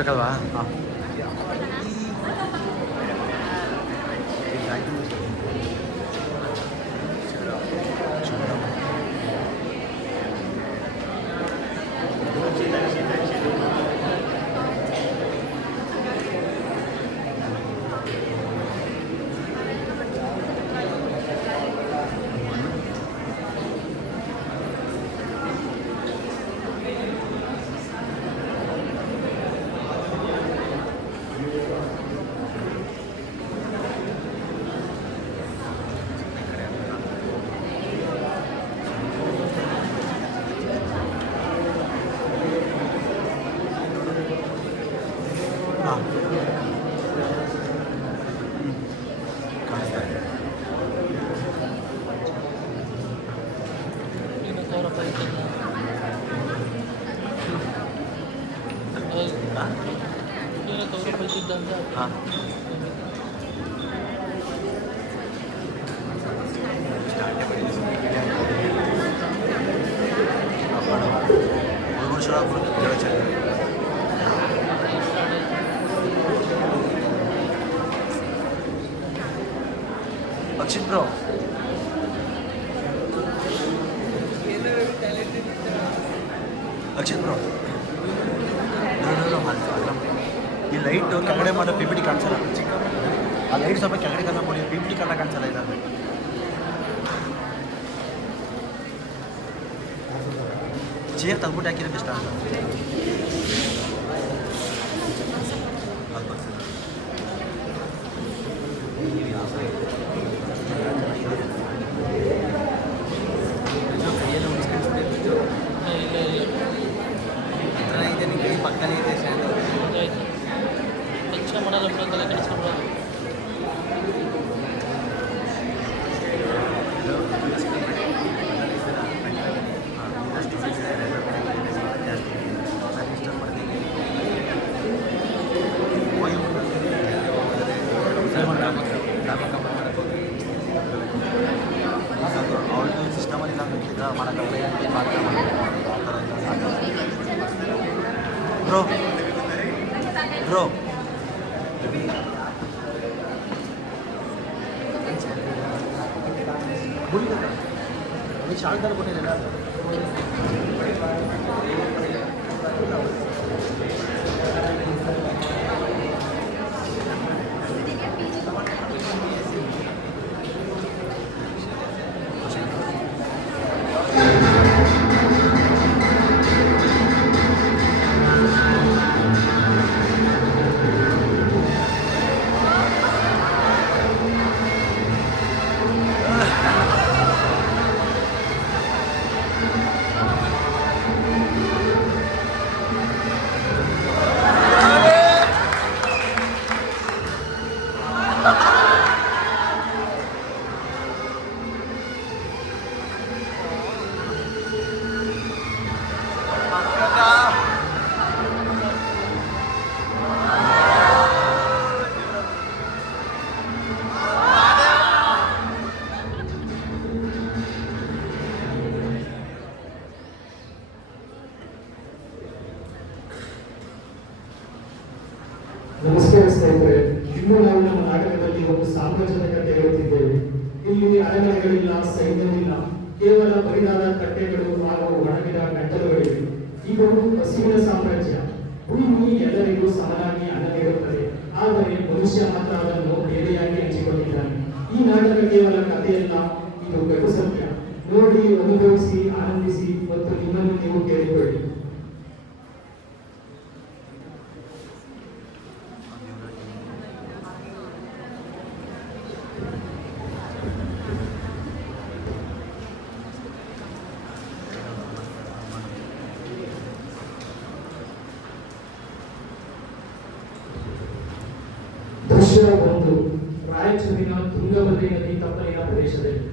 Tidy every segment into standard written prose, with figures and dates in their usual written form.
ತೋರ್ಸಕ್ಕಲ್ವಾ? ಹಾಂ. ಹಾಂ. Akshith bro, Akshith bro, ಈ ಲೈಟು ಕೆಳಗಡೆ ಮಾಡೋ ಪಿ ಪಿ ಟಿ ಕಾಣಿಸಲ್ಲ. ಆ ಲೈಟ್ ಸ್ವಲ್ಪ ಕೆಳಗಡೆ ಕಲ್ಲ ಮಾಡಿ ಪಿ ಪಿ ಟಿ ಕಲ್ಲ ಕಾಣಿಸಲ್ಲ. ಇದಾದ್ರೆ ಚೇರ್ ತಂದ್ಬಿಟ್ಟು ಹಾಕಿದ್ರೆ ಬೆಸ್ಟ್ ಅಂತ. ಪಕ್ಕನೇ ಇದೆ ಮಾಡಲ್ಲ ಕೆಡಿಸ್ಕೊಂಡ್ಬಿಡೋದು. ಅವ್ರದ್ದು ಸಿಸ್ಟಮಲ್ಲಿ ಬ್ರೋ ಬ್ರೋ ಶಾಲ್ಟಲ್ಲಿ ಕೊಟ್ಟಿರಲ್ಲ. ನಮಸ್ಕಾರ ಸ್ನೇಹಿತರೆ, ಇನ್ನು ನಾವು ನಮ್ಮ ನಾಟಕದಲ್ಲಿ ಒಂದು ಸಾಮ್ರಾಜ್ಯದ ಕಥೆ ಹೇಳುತ್ತಿದ್ದೇವೆ. ಇಲ್ಲಿ ಅರಮನೆಗಳಿಲ್ಲ, ಸೈನ್ಯವಿಲ್ಲ, ಕೇವಲ ಬರಿದಾದ ಕಟ್ಟೆಗಳು ಹಾಗೂ ಒಣಗಿದ ಗಂಟಲುಗಳಿವೆ. ಇದು ಹಸಿವಿನ ಸಾಮ್ರಾಜ್ಯ. ಭೂಮಿ ಎಲ್ಲರಿಗೂ ಸಮನಾಗಿ ಅನ್ನ ನೀಡುತ್ತದೆ, ಆದರೆ ಮನುಷ್ಯ ಮಾತ್ರ ಅದನ್ನು ಬೇರೆಯಾಗಿ ಹಂಚಿಕೊಂಡಿದ್ದಾನೆ. ಈ ನಾಟಕ ಕೇವಲ ಕಥೆಯಲ್ಲ, ಇದು ಕಟು ಸತ್ಯ. ನೋಡಿ, ಅನುಭವಿಸಿ, ಆನಂದಿಸಿ ಮತ್ತು ನಿಮ್ಮನ್ನು ನೀವು ಕೇಳಿಕೊಳ್ಳಿ. ದೃಶ್ಯ 1, ರಾಯಚೂರಿನ ತುಂಗಭದ್ರಾ ನದಿ ತಪ್ಪಲಿನ ಪ್ರದೇಶದಲ್ಲಿ.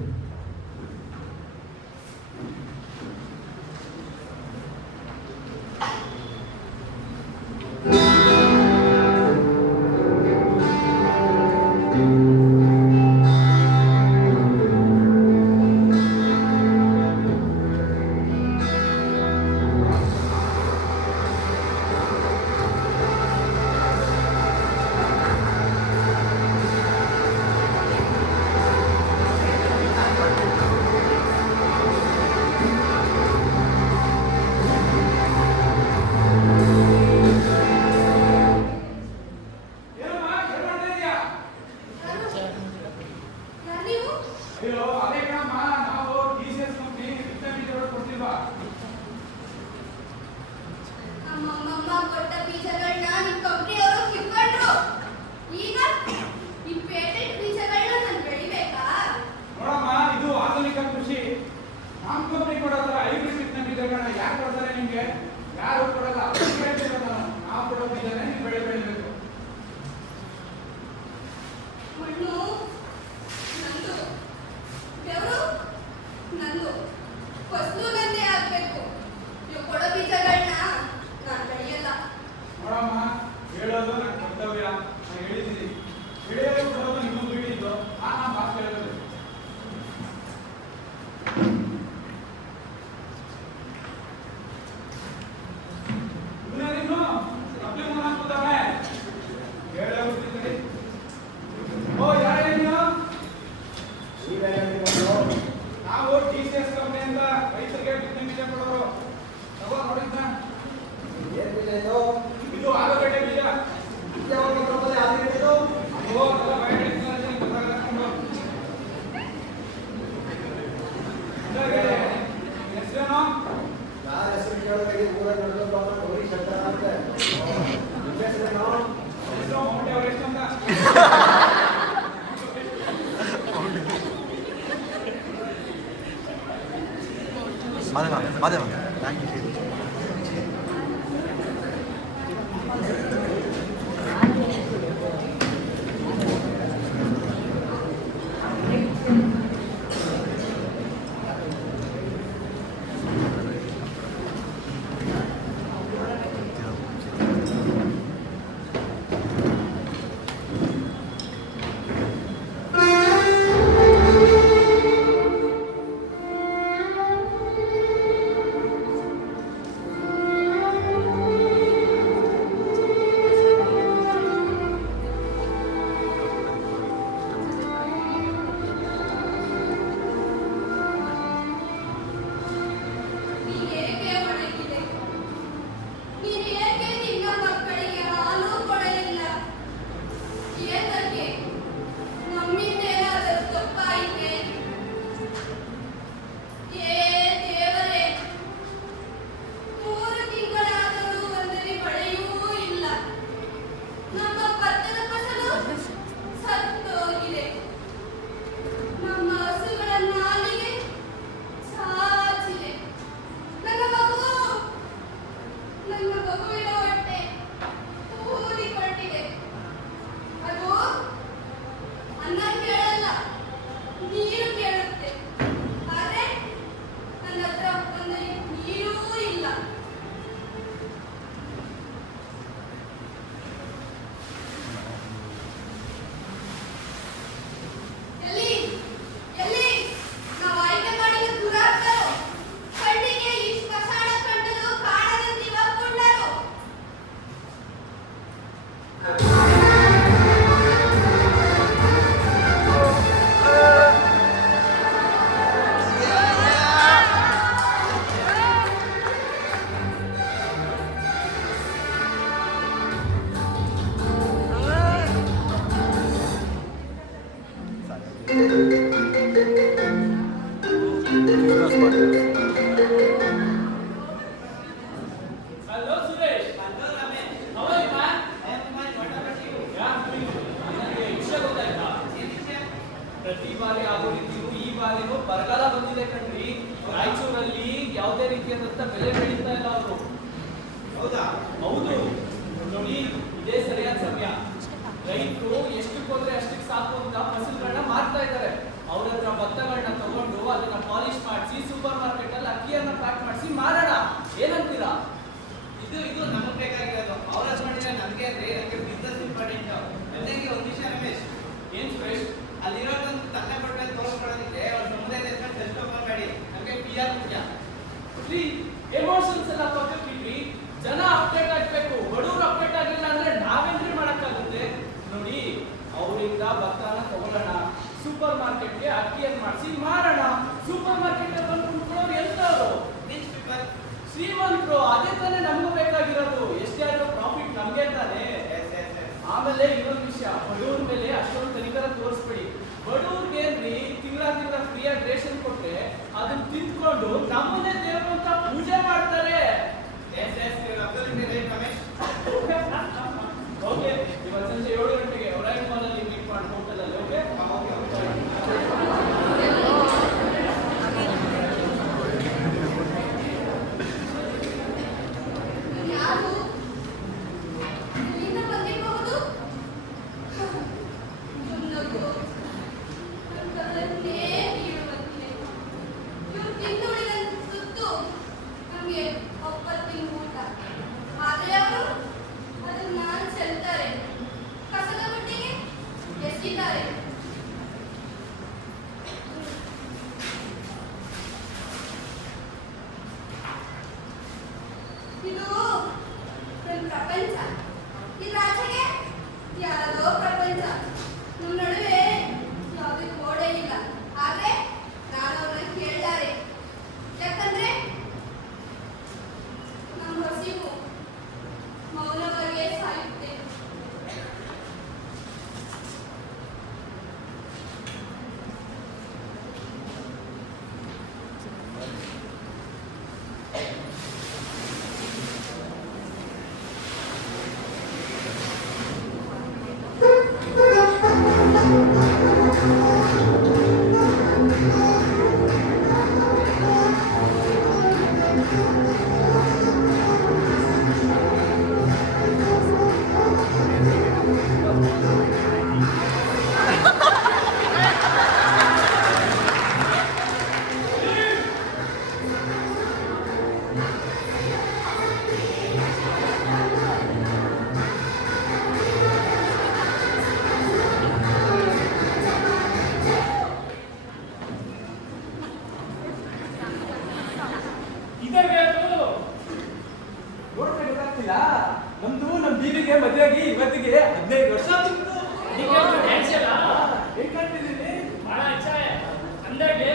ಇದು ಆಲೂಗಡ್ಡೆ ಬೀಜ. ಯಾವಾಗ ತಗೊಳ್ಳಿ ಆಲೂಗಡ್ಡೆದು? ಓ, ಎಲ್ಲ ಬಯೋಟೆಕ್ನಾಲಜಿ ಗೊತ್ತಾಗಲ್ಲ. ಹೆಸರೇನು? ಯಾರ ಹೆಸರು ಕೇಳಿದ್ರೆ ಊರಾಗ ನಡೆದೋದು ಅವ್ರ ಗೌರಿ ಶಂಕರ ಅಂತ. ನಿಮ್ಮ ಹೆಸರೇನು? ಹೆಸರು ಮೌಂಟ್ ಎವರೆಸ್ಟ್ ಅಂತ. Madeva thank you. Hello, Suresh. Hello, Ramesh. How are you, man? I am fine. What about you? Yeah, I'm doing good. ನನಗೆ ವಿಷಯ ಗೊತ್ತಾಯ್ತಾ? ಏನು ವಿಷಯ? ಪ್ರತಿ ಬಾರಿ ಆಗೋ ರೀತಿಯೂ ಈ ಬಾರಿನೂ ಬರಗಾಲ ಬಂದಿದೆ ಕಣ್ರಿ. ರಾಯಚೂರಲ್ಲಿ ಯಾವುದೇ ರೀತಿಯಾದಂತ ಬೆಲೆ ಬೆಳೀತಾ ಇಲ್ಲ ಅವರು. ಹೌದಾ? ಹೌದು. ನೋಡಿ, ಇದೇ ಸರಿಯಾದ ಸಮಯ. ರೈತರು ಎಷ್ಟು ಕೊಂದ್ರೆ ಅಷ್ಟಕ್ಕೆ ಸಾಕು ಅಂತ ಫಸಲುಗಳನ್ನ ಮಾರ್ತಾ ಇದ್ದಾರೆ. ಅವ್ರ ಹತ್ರ ಭತ್ತಗಳನ್ನ ತಗೊಂಡು ಅದನ್ನ ಪಾಲಿಶ್ ಮಾಡಿಸಿ ಸೂಪರ್ ಮಾರ್ಕೆಟ್ ಅಲ್ಲಿ ಅಕ್ಕಿಯನ್ನ ಪ್ಯಾಕ್ ಮಾಡಿಸಿ ಮಾರೋಣ. ಏನಂತೀರಾ? ಇದು ನಮಗೆ ಬೇಕಾಗಿರೋದು. ಅವ್ರ ಮಾಡಿದ್ರೆ ನಮಗೆ ನಮಗೆ ಬಿಸ್ನೆಸ್ ಇಂಪಾರ್ಟೆಂಟ್. ನನಗೆ ಒಂದು ವಿಷಯ ರಮೇಶ್, ಏನ್ ಸುರೇಶ್? ಅಲ್ಲಿರೋದೊಂದು ತಂದೆ ಕೊಟ್ಟರೆ ತೋರಿಸ್ಕೊಳ್ಳೋದಿಕ್ಕೆ ಅವ್ರ ಸಮುದಾಯದ ಹೆಸರು ಟೆಸ್ಟ್ ಮಾಡಬೇಡಿ. ನಮಗೆ PR ಮುಖ್ಯ. ಎಮೋಷನ್ಸ್ ಎಲ್ಲ ಪಕ್ಕಕ್ಕಿಟ್ರಿ. ಜನ ಅಪ್ಡೇಟ್ ಆಗ್ಬೇಕು. ಬಡವರು ಅಪ್ಡೇಟ್ ಆಗಿಲ್ಲ ಅಂದ್ರೆ ನಾವೇನ್ರಿ ಮಾಡಕ್ಕಾಗುತ್ತೆ? ನೋಡಿ, ಅವರಿಂದ ಭತ್ತನ ತಗೊಳ್ಳೋಣ, ಸೂಪರ್ ಮಾರ್ಕೆಟ್ಗೆ ಅಕ್ಕಿಯನ್ನು ಮಾಡಿಸಿ ಮಾರೋಣ. ಸೂಪರ್ ಮಾರ್ಕೆಟ್ ಬಂದು ಕುಂತ್ಕೊಳ್ಳೋರು ಎಂತವ್ರು? ರಿಚ್ ಪೀಪಲ್, ಶ್ರೀಮಂತರು. ಅದೇ ತಾನೇ ನಮಗೂ ಬೇಕಾಗಿರೋದು. ಎಷ್ಟೇ ಆದ್ರೂ ಪ್ರಾಫಿಟ್ ನಮ್ಗೆ ತಾನೇ. ಆಮೇಲೆ ಇನ್ನೊಂದು ವಿಷಯ, ಬಡವ್ರ ಮೇಲೆ ಅಷ್ಟೊಂದು ಕನಿಕರ ತೋರಿಸ್ಬೇಡಿ. ಬಡವ್ರಿಗೆ ಏನ್ರಿ ತಿಂಗಳ ಫ್ರೀಯಾಗಿ ರೇಷನ್ ಕೊಟ್ರೆ ಅದನ್ನ ತಿಂದ್ಕೊಂಡು ನಮ್ಮನ್ನೇ ದೇವರು ಅಂತ ಪೂಜೆ ಮಾಡ್ತಾರೆ. ರಮೇಶ್. ಓಕೆ, ಇವತ್ತು ಸಂಜೆ 7 ಗಂಟೆಗೆ ಒರೈನ್ ಮಾಲ್ ಅಲ್ಲಿ ಮೀಟ್ ಮಾಡಿ ಹೋಟೆಲಲ್ಲಿ. ಓಕೆ, ಯಾರು ಇಲ್ಲಿಂದ ಬಂದಿರಬಹುದು? ನಗು ಕಣ್ಣೇ ನೀರು ಬಂದಿದೆ. ಇವ್ರು ತಿಂದುಳಿದ ಸುತ್ತು ನಮಗೆ ಒಪ್ಪತ್ತಿನ ಊಟ. ಆದರೆ ಅವರು ಅದನ್ನ ಚೆಲ್ತಾರೆ, ಕಸದ ಬುಟ್ಟಿಗೆ ಎಸೆದಿದ್ದಾರೆ. ಇದು ನನ್ನ ಪ್ರಪಂಚ. ಇದಾಚೆಗೆ ಯಾರದೋ ಪ್ರಪಂಚ. ನಮ್ಮ ನಡುವೆ ಯಾವುದೇ ಗೋಡೆ ಇಲ್ಲ. ಆದ್ರೆ ನಾನು ಅವ್ರನ್ನ ಕೇಳಲಾರೆ. ಯಾಕಂದ್ರೆ ನಮ್ಮ ಹಸಿವು ಗೊತ್ತಿಲ್ಲ, ನಮ್ದು ನಮ್ ಬೀವಿಗೆ ಮದುವೆ ಆಗಿ ಇವತ್ತಿಗೆ 15 ವರ್ಷ ಆಗ್ತಿತ್ತು. ಹೇಗ್ ಕಾಣ್ತಿದ್ದೀನಿ? ಬಹಳ ಇಚ್ಛೆ ಅಂದಾಗೆ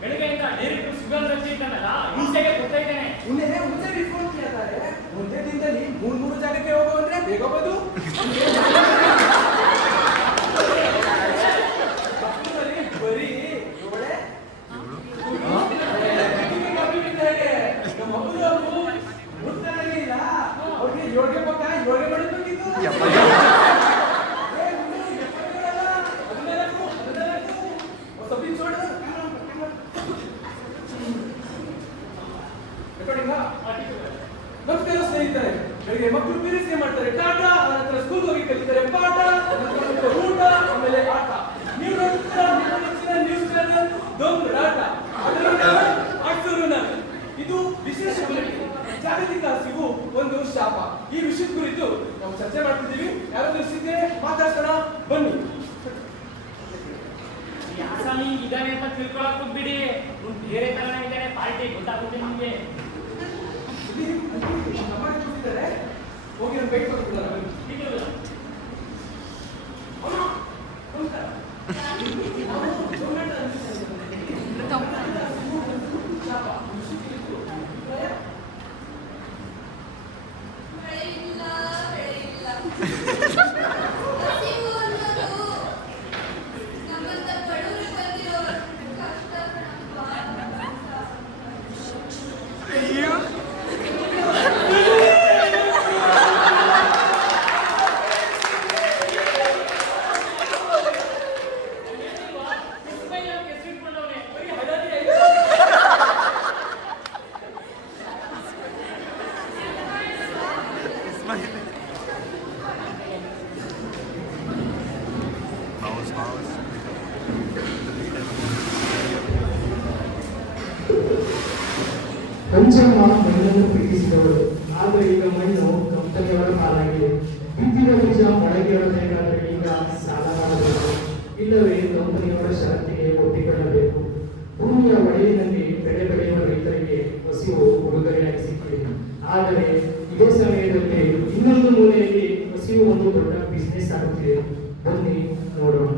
ಬೆಳಿಗ್ಗೆಯಿಂದ ಡೈರೆಕ್ಟ್ ಸುಗಂಧ ರಚಿ ಇದ್ದಾನಲ್ಲ ಹಿಂಸೆಗೆ ಗೊತ್ತೈತೇನೆ. ಇನ್ನೇ ಮುಂಚೆ ಫೋನ್ ಕೇಳ್ತಾರೆ, ಒಂದೇ ದಿನದಲ್ಲಿ 3 ಜಾಗಕ್ಕೆ ಹೋಗುವಂದ್ರೆ ಬೇಗ ಹೋಗೋದು. ಬರೀ ನೋಡೆ ನಮ್ಮ ಮಗುವು ಮುಟ್ಟಾಗೆ ಇಲ್ಲ, ಅವ್ರಿಗೆ 7ಗೆ ಪಕ್ಕ 7ಗೆ ಮಾಡಬೇಕಿತ್ತು. ನಮಸ್ಕಾರ ಸ್ನೇಹಿತರೆ, ಬೆಳಿಗ್ಗೆ ಮಕ್ಕಳು ಪೀರಿಸಿಗೆ ಮಾಡ್ತಾರೆ ಟಾಟಾ, ನಂತರ ಸ್ಕೂಲ್ ಹೋಗಿ ಕಲಿತಾರೆ ಪಾಠ, ನಂತರ ಊಟ, ಆಮೇಲೆ ಆಟ. ನೀವು ನೋಡ್ತೀರಾ ನಿಮ್ಮ ನೆಚ್ಚಿನ ನ್ಯೂಸ್ ಚಾನೆಲ್ ದೊಂಬರಾಟ. ಆಗ್ತರು ನಾನು. ಇದು ವಿಶೇಷ ಬುಲೆಟಿನ್. ಜಾಗತಿಕ ಹಸಿವು ಒಂದು ಶಾಪ. ಈ ವಿಷಯದ ಕುರಿತು ನಾವು ಚರ್ಚೆ ಮಾಡ್ತಿದ್ದೀವಿ. ಯಾರಾದ್ರೂ ಸಿಕ್ಕರೆ ಮಾತಾಡ್ಸೋಣ ಬನ್ನಿ. ಯಾಸಮಿ ಇದಾನೆ ಅಂತ ತಿಳ್ಕೊಳಕ್ ಹೋಗ್ಬಿಡಿ, ಬೇರೆ ತರನೇ ಇದ್ದಾನೆ ಪಾರ್ಟಿ ಗೊತ್ತಾಗುತ್ತೆ ನಿಮ್ಗೆ. ಹೋಗಿ ನಮ್ಮ ಬೈಕ್ ತಗೊಂಡ್ಬಿಡೋಣ. ಮಳೆ ಇಲ್ಲ, ಬೆಳೆ ಇಲ್ಲ. ಹಸಿವು ಅನ್ನೋದು ನಮ್ಮಂತ ಬಡವರಿಗೆ ಬಂದಿರೋ ಕಷ್ಟ ಕಣಪ್ಪ. ಪಂಚಮ್ಮ ಮಣ್ಣನ್ನು ಪ್ರೀತಿಸಿದವಳು, ಆದರೆ ಈಗ ಮಣ್ಣು ಕಂಪನಿಯವರ ಪಾಲಾಗಿದೆ. ಬಿತ್ತಿದ ಬೀಜ ಮೊಳಗೆಯೊಡಬೇಕಾದ್ರೆ ಈಗ ಸಾಲ ಮಾಡಬೇಕು, ಇಲ್ಲವೇ ಕಂಪನಿಯವರ ಷರತ್ತಿಗೆ ಒಪ್ಪಿಕೊಳ್ಳಬೇಕು. ಭೂಮಿಯ ಒಡೆಯಿನಲ್ಲಿ ಬೆಳೆ ಬೆಳೆಯುವ ರೈತರಿಗೆ ಹಸಿವು ಉಡುಗೊರೆಯಾಗಿ ಸಿಕ್ಕಿದೆ. ಆದರೆ ಇದೇ ಸಮಯದಲ್ಲಿ ಇನ್ನೊಂದು ಮೂಲೆಯಲ್ಲಿ ಹಸಿವು ಒಂದು ದೊಡ್ಡ ಬಿಸಿನೆಸ್ ಆಗುತ್ತಿದೆ. ಬನ್ನಿ ನೋಡೋಣ.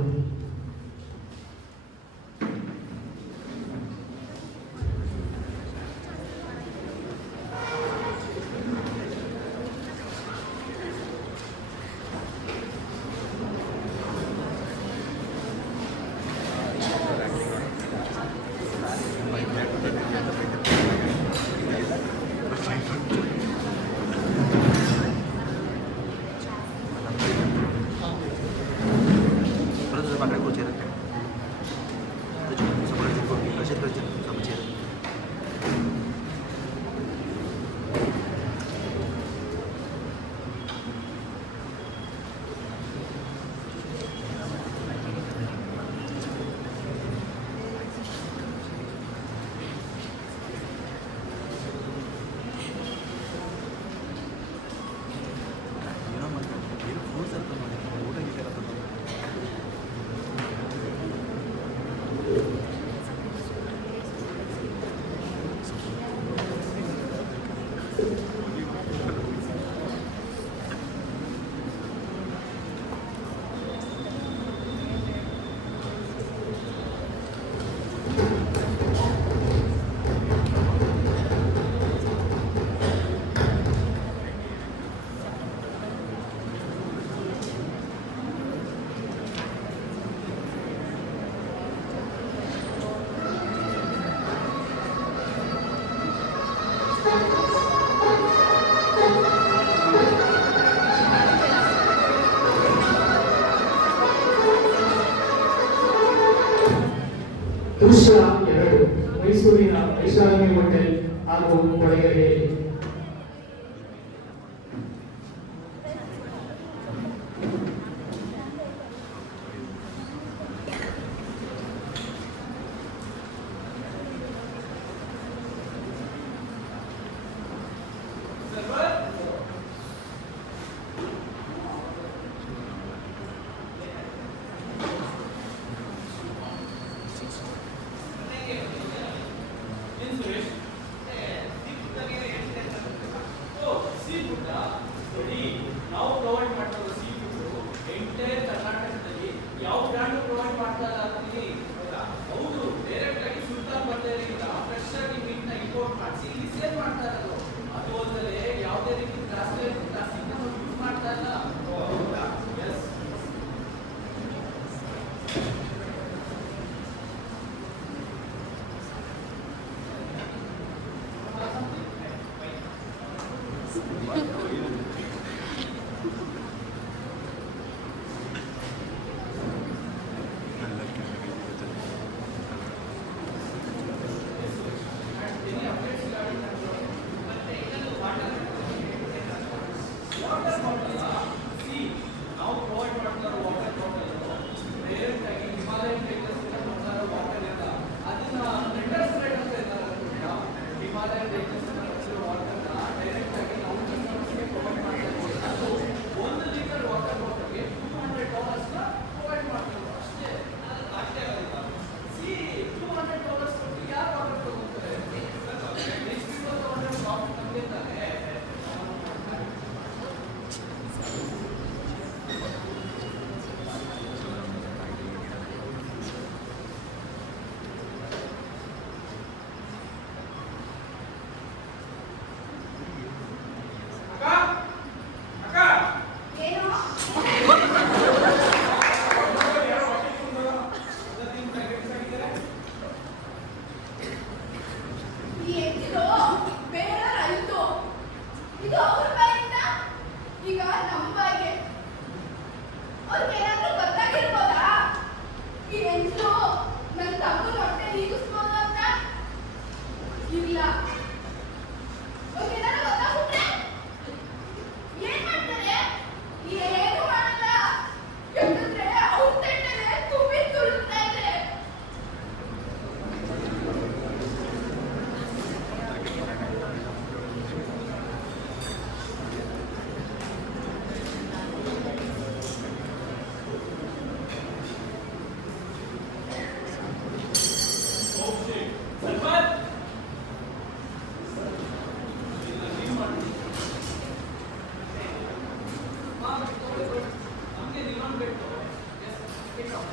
pakai kunci rekam. Itu sebelah itu kasih kerja sama ciri. ದೃಶ್ಯ 2 ಮೈಸೂರಿನ ಐಷಾರಾಮಿ ಹೋಟೆಲ್ ಹಾಗೂ ಕೊಡಗೆರೆಯಲ್ಲಿ. ಏನ್ ಸುರೇಶ್? ನೋಡಿ, ನಾವು ಪ್ರೊವೈಡ್ ಮಾಡ್ತಾ ಇರೋ ಸೀ ಫುಡ್ ಎಂಟೈರ್ ಕರ್ನಾಟಕದಲ್ಲಿ ಯಾವ ಬ್ರ್ಯಾಂಡ್ ಪ್ರೊವೈಡ್ ಮಾಡ್ತಾ ಇಲ್ಲ ಅಂತೀನಿ. ಹೌದು, ಡೈರೆಕ್ಟ್ ಆಗಿ ಸುಲ್ತಾನ್ ಬತ್ತೇರಿಯಿಂದ ಫ್ರೆಶ್ ಆಗಿ ಮೀಟ್ನ ಇಂಪೋರ್ಟ್ ಮಾಡಿಸಿ ಇಲ್ಲಿ ಸೇಲ್ ಮಾಡ್ತಾ ಇರೋದು. ಅದು ಅಲ್ಲದೆ ಯಾವುದೇ ರೀತಿ ಟ್ರಾನ್ಸ್ಲೇಟ್ ಯೂಸ್ ಮಾಡ್ತಾ ಇಲ್ಲ. ಎಸ್, ವಾಟರ್ ಬಾಟಲ್ ಸಿ ನಾವು ಪ್ರೊವೈಡ್ ಮಾಡ್ತಾ ಇರೋ ವಾಟರ್ ಬಾಟಲ್ ಡೈರೆಕ್ಟ್ ಆಗಿ ಹಿಮಾಲಯನ್ ರೇಂಜಸ್ ಇಂದ ಬರ್ತಾ ಇರೋ ವಾಟರ್ ಇಲ್ಲ. ಅದನ್ನ ರೆಂಡರ್ ಸ್ಪ್ರೆಡ್ ಅಂತ ಇದ್ದಾರೆ. ಹಿಮಾಲಯನ್ ರೇಂಜಸ್ ಇಂದ ಬರ್ತಿರೋ ವಾಟರ್ನ ಡೈರೆಕ್ಟ್ ಆಗಿ ನಾವು ಕಸ್ಟಮರ್ಸ್ಗೆ ಪ್ರೊವೈಡ್ ಮಾಡ್ತಾ ಇದ್ದೀವಿ. ಅದು 1 ಲೀಟರ್ ವಾಟರ್ ಬಾಟಲ್ಗೆ $200 ಪ್ರೊವೈಡ್ ಮಾಡ್ತಾರೆ. ಅಷ್ಟೇ, ಅಷ್ಟೇ ಆಗೋದಿಲ್ಲ. ಸಿ $200 ಕೊಟ್ಟು ಯಾರು ವಾಟರ್ ತಗೋತಾರೆ? ನೆಕ್ಸ್ಟ್ ಪೀಪಲ್ ತಗೊಂಡ್ರೆ ಪ್ರಾಫಿಟ್ ನಮಗೆ ತಾನೆ. ಏನೋ ಈ ಎತ್ತಿರೋ ಬೇರೆ ಆಯ್ತು. ಇದು ಅವ್ರ ಬಾಯಿಂದ ಈಗ ನಮ್ಮ ಬಾಯಿಗೆ. ಅವ್ರಿಗೆ ಏನಾದ್ರೂ ಗೊತ್ತಾಗಿರ್ಬೋದಾ ಈ ಹೆಂಗ್ಸ್ರು ನನ್ನ ತಮ್ಮನ ಹೊಟ್ಟೆ ನೀಗಿಸ್ಬೋದು ಅಂತ? ಇಲ್ಲ. ಅವ್ರಿಗೆ ಏನಾದ್ರೂ ಗೊತ್ತಾಗ್ಬಿಟ್ರೆ ಏನ್ ಮಾಡ್ತಾರೆ? ಏನು ಮಾಡಲ್ಲ. ಯಾಕಂದ್ರೆ ಅವ್ರ ತಂಟೆನೆ ತುಂಬಿ ತುಳುಕ್ತಾ ಇದೆ. ಸಲ್ಮಾನ್, ನಮಗೆ ನಿಮ್ಮನ್ನು ಬೇಕು. S, take off.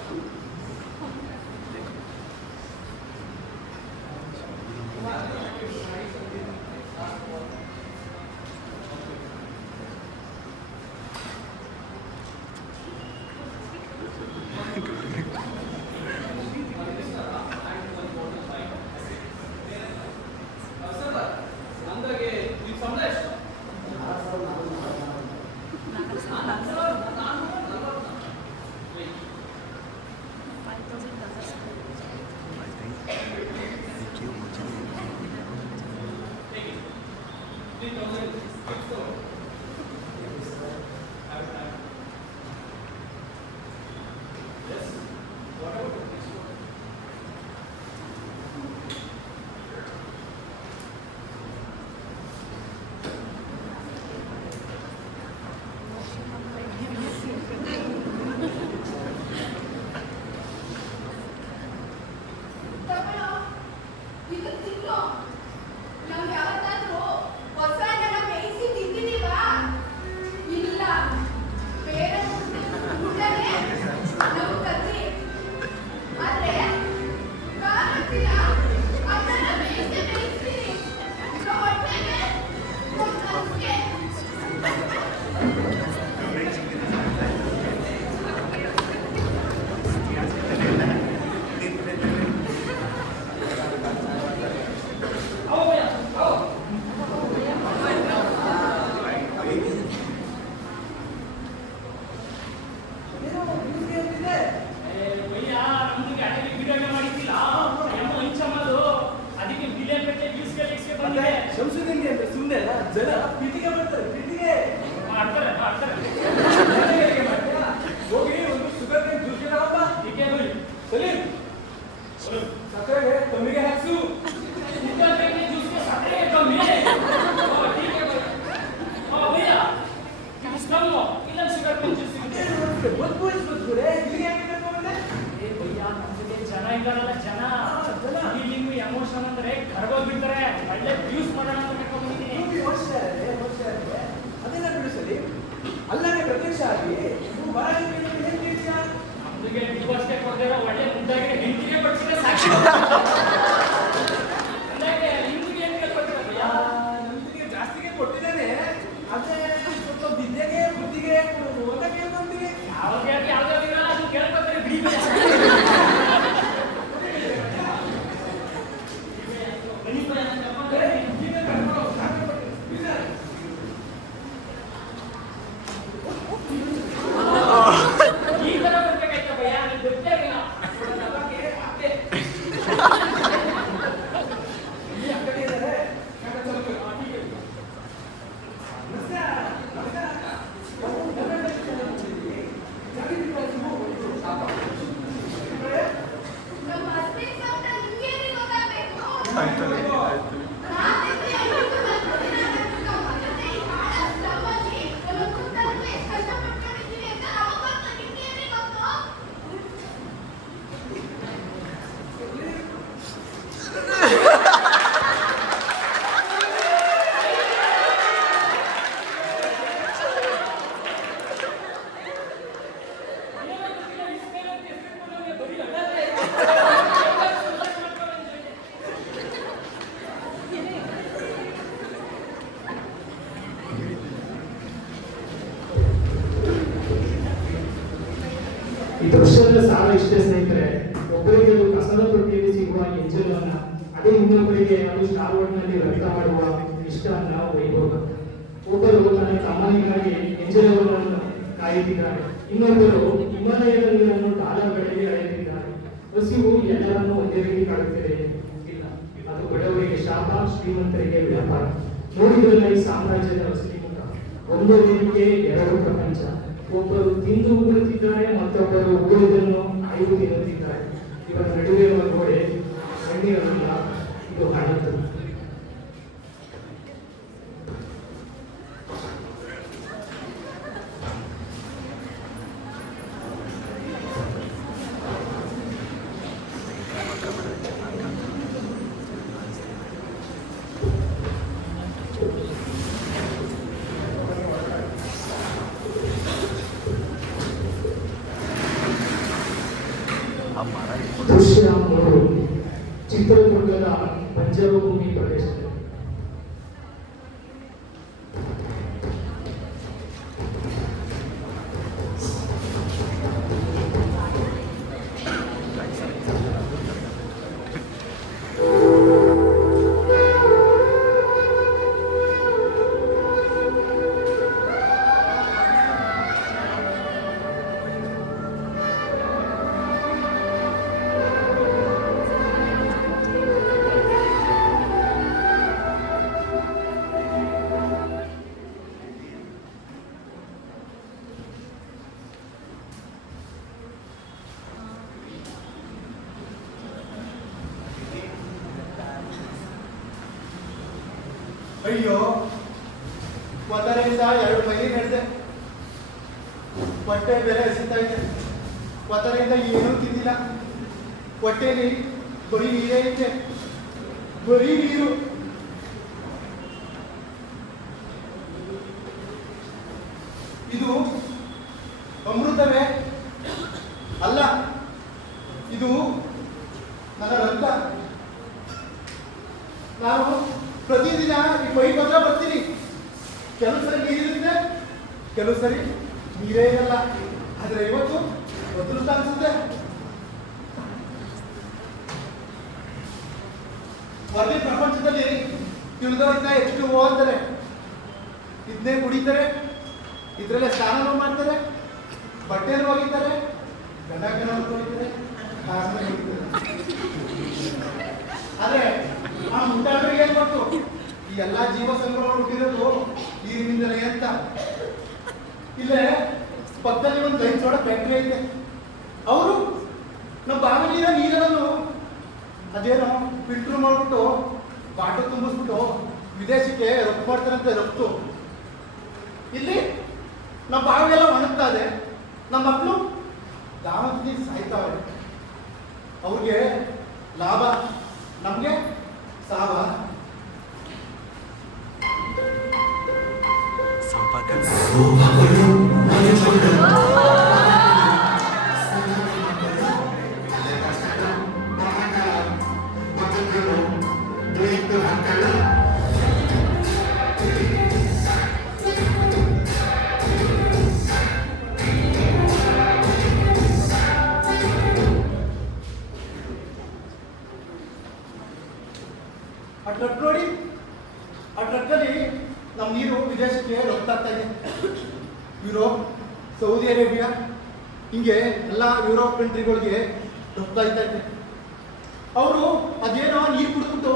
ಸರ್, ಅಂದಾಗೆ ನಿಮ್ಮ ಸಂಬಳ ಎಷ್ಟು? ತಗೊಳ್ಳೋ, ಇದು ತಿನ್ನು. ನಾವು ಯಾವತ್ತಾದ್ರೂ ಹೊಸ ಜನ ಬೇಯಿಸಿ ತಿಂದಿದೀವಾ? ಇಲ್ಲ. ಬೇರೆ ಊಟನೇ ನಾವು ಕತ್ತಿ. ಆದ್ರೆ ನಾನಂತಿಲ್ಲ, ಅದನ್ನ ಬೇಯಿಸ್ತೀನಿ. ನಮ್ಮ ಹೊಟ್ಟೆಗೆ ಒಂದು ಅಷ್ಟೇ. ಭಯ್ಯ, ನಮ್ಗೆ ಅಡಿಗೆ ವಿಡಿಯೋ ಮಾಡಿದ್ದಿಲ್ಲ. ಎಮ್ಮೋ ಇಂಚಮ್ಮದು. ಅದಕ್ಕೆ ಬಿಲಿಯನ್ ಗಟ್ಟಲೆ ವ್ಯೂಸ್ ಗೆ ಬಂದಿದೆ. ಶಂಸುದಿನ್ಗೆ ಅಂದ್ರೆ ಸುಮ್ಮನೆ ಜನ ಪೀಟಿಗೆ ಮಾಡ್ತಾರೆ. ಮಾಡ್ತಾರೆ ಅಧ್ಯಕ್ಷ ಆಗಿ ನೀವು ಹೊರಗೆ ಏನ್ ಕೇಳ್ತೀರಾ? ನಮ್ಗೆ ಡಿವೋರ್ಸ್ಗೆ ಕೊಡದೇ ಇರೋ ಒಳ್ಳೆ ಮುದ್ದಾಗಿ ಹೆಂಡತಿಗೆ ಕೊಡ್ತಿದ್ರೆ ಸಾಕ್ಷಿ. ಅಂದಾಗೆ ನಿಮ್ಗೆ ಏನ್ ಕೇಳ್ಕೊಡ್ತೀರಯ್ಯ? ನಮ್ಗೆ ಜಾಸ್ತಿಗೆ ಕೊಟ್ಟಿದ್ದೇನೆ, ಆದ್ರೆ ಸ್ವಲ್ಪ ವಿದ್ಯೆಗೆ ಬುದ್ಧಿಗೆ ಕೊಡೋದು ಅಂತ ಕೇಳ್ಕೊಂತೀನಿ. ಯಾವ್ದು ಇರಲ್ಲ ಅದು ಕೇಳ್ಕೊತಾರೆ ಬಿಡಿ. ಈ ತರ ಬರ್ಬೇಕಾಯ್ತ ಭಯ, ನಿಮ್ಗೆ ಗೊತ್ತೇ ಇರಲಿಲ್ಲ. ನಮ್ಮ ಹಸ್ಬೆಂಡ್ ಅಂತ ನಿಮ್ಗೇನೆ ಗೊತ್ತಾಗ್ಬೇಕು. ಆಯ್ತಲ್ಲ ನಾನಿದ್ರೆ ಐದು ಬರ್ತೀನಿ, ನಮ್ಮ ಜೊತೆ ಈ ಕಾಡ ಸ್ಲಮ್ಮಲ್ಲಿ ನಮ್ಮ ಕುಟುಂಬಕ್ಕೆ ಎಷ್ಟು ಕಷ್ಟಪಟ್ಕೊಂಡಿದ್ದೀವಿ ಅಂತ ನಮಗ್ ಗೊತ್ತು, ನಿಮ್ಗೇನೆ ಗೊತ್ತು. ಈ ದೃಶ್ಯದ ಸಾರ ಇಷ್ಟೇ ಸ್ನೇಹಿತರೆ. ಒಬ್ಬರಿಗೆ ಅದು ಕಸದ ತೊಟ್ಟಿಯಲ್ಲಿ ಸಿಗುವ ಎಂಜಲನ್ನ, ಅದೇ ಇನ್ನೊಬ್ಬರಿಗೆ ಅದು ಸ್ಟಾರ್ವರ್ಡ್ನಲ್ಲಿ ವ್ಯಕ್ತ ಮಾಡುವ ಇಷ್ಟವನ್ನ ವೈಭವ. ಒಬ್ಬರು ತನ್ನ ತಮ್ಮನಿಗಾಗಿ ಎಂಜಲವನ್ನು ಕಾಯುತ್ತಿದ್ದಾರೆ, ಇನ್ನೊಬ್ಬರು ಹಿಮಾಲಯಗಳನ್ನು ಡಾಲರ್ಗಳಲ್ಲಿ ಅಳೆಯುತ್ತಿದ್ದಾರೆ. ಹಸಿವು ಎಲ್ಲರನ್ನೂ ಒಂದೇ ರೀತಿ ಕಾಡುತ್ತಿದೆ. ಇಲ್ಲ, ಅದು ಬಡವರಿಗೆ ಶಾಪ, ಶ್ರೀಮಂತರಿಗೆ ವ್ಯಾಪಾರ. ನೋಡಿದ್ರಲ್ಲ ಈ ಸಾಮ್ರಾಜ್ಯದ ಅಸಲಿ ಮುಖ. ಒಂದು ದಿನಕ್ಕೆ ಎರಡು ಪ್ರಪಂಚ. ಒಬ್ಬರು ತಿಂದು ಉಗುಳುತ್ತಿದ್ದಾರೆ, ಮತ್ತೊಬ್ಬರು ಉಗುಳುವುದನ್ನು ಆಯ್ದು ತಿನ್ನುತ್ತಿದ್ದಾರೆ. ಇವರ ನಡುವೆ ಇರುವ ಗೋಡೆ ಕಣ್ಣಿರಲಿಲ್ಲ, ಇದು ಹಣದ್ದು. ದೃಶ್ಯ 3, ಚಿತ್ರದುರ್ಗದ ಬಂಜರುಭೂಮಿ ಪ್ರದೇಶದಲ್ಲಿ. ಅಯ್ಯೋ, ಒಂದರಿಂದ 2 ಮೈಲಿ ನಡೆದೆ. ಹೊಟ್ಟೆ ಬೇರೆ ಹಸಿತಾ ಇದೆ. ಒಂದರಿಂದ ಏನೂ ತಿಂದಿಲ್ಲ. ಹೊಟ್ಟೆಲಿ ಬರೀ ನೀರೇ ಇದೆ, ಬರೀ ನೀರು. ಇದು ಅಮೃತವೇ ಅಲ್ಲ, ಇದು ನನ್ನ ರಕ್ತ. ನಾನು ಪ್ರತಿದಿನ ಈ ಪೈಪ್ ಹತ್ರ ಬರ್ತೀನಿ. ಕೆಲವು ಸರಿ ನೀರಿರುತ್ತೆ, ಕೆಲವು ಸರಿ ನೀರೇ ಇರಲ್ಲ. ಆದ್ರೆ ಇವತ್ತು ಅದೃಷ್ಟ ಅನ್ಸುತ್ತೆ. ಹೊರಗಿನ ಪ್ರಪಂಚದಲ್ಲಿ ತಿಳಿದವ್ರನ್ನ H2O ಅಂತಾರೆ, ಇದನ್ನೇ ಕುಡಿತಾರೆ, ಇದ್ರಲ್ಲೇ ಸ್ನಾನನೂ ಮಾಡ್ತಾರೆ, ಬಟ್ಟೆನೂ ಒಗಿತಾರೆ, ಗಂಡಕನ ಹೊತ್ಕೊಳ್ತಾರೆ, ಕಾಸನ್ನ ಹಿಡಿತಾರೆ. ಆದ್ರೆ ಆ ಮುಟ್ಟಾಡ್ರಿಗೆ ಏನ್ ಗೊತ್ತು, ಈ ಎಲ್ಲಾ ಜೀವ ಸಂಗ್ರಹಗಳು ಹುಟ್ಟಿರೋದು ನೀರಿನಿಂದಲೇ ಅಂತ. ಇಲ್ಲೇ ಪಕ್ಕದಲ್ಲಿ ಒಂದು ಲೈನ್ ಸೋಡಾ ಫ್ಯಾಕ್ಟ್ರಿ ಐತೆ. ಅವರು ನಮ್ಮ ಬಾವಿಲಿರೋ ನೀರನ್ನು ಅದೇನೋ ಫಿಲ್ಟರ್ ಮಾಡ್ಬಿಟ್ಟು ಬಾಟಲ್ ತುಂಬಿಸ್ಬಿಟ್ಟು ವಿದೇಶಕ್ಕೆ ರಫ್ತು ಮಾಡ್ತಾರಂತೆ, ರಫ್ತು. ಇಲ್ಲಿ ನಮ್ಮ ಬಾವಿಗೆಲ್ಲ ಒಣಗ್ತಾ ಇದೆ, ನಮ್ಮ ಮಕ್ಕಳು ದಾವಣಗೆರೆ ಸಾಯ್ತಾವೆ. ಅವ್ರಿಗೆ ಲಾಭ, ನಮ್ಗೆ ಸಾವ. ಸಂಪರ್ಕ ಆ ಟ್ರಕ್ ನೋಡಿ, ಆ ಟ್ರಕ್ಕಲ್ಲಿ ನಮ್ಮ ನೀರು ವಿದೇಶಕ್ಕೆ ರಫ್ತಾಗ್ತಾ ಇದೆ. ಯುರೋಪ್, ಸೌದಿ ಅರೇಬಿಯಾ ಹಿಂಗೆ ಎಲ್ಲ ಯುರೋಪ್ ಕಂಟ್ರಿಗಳಿಗೆ ರಫ್ತಾಗ್ತಾ ಇದೆ. ಅವರು ಅದೇನೋ ನೀರು ಕುಡಿದ್ಬಿಟ್ಟು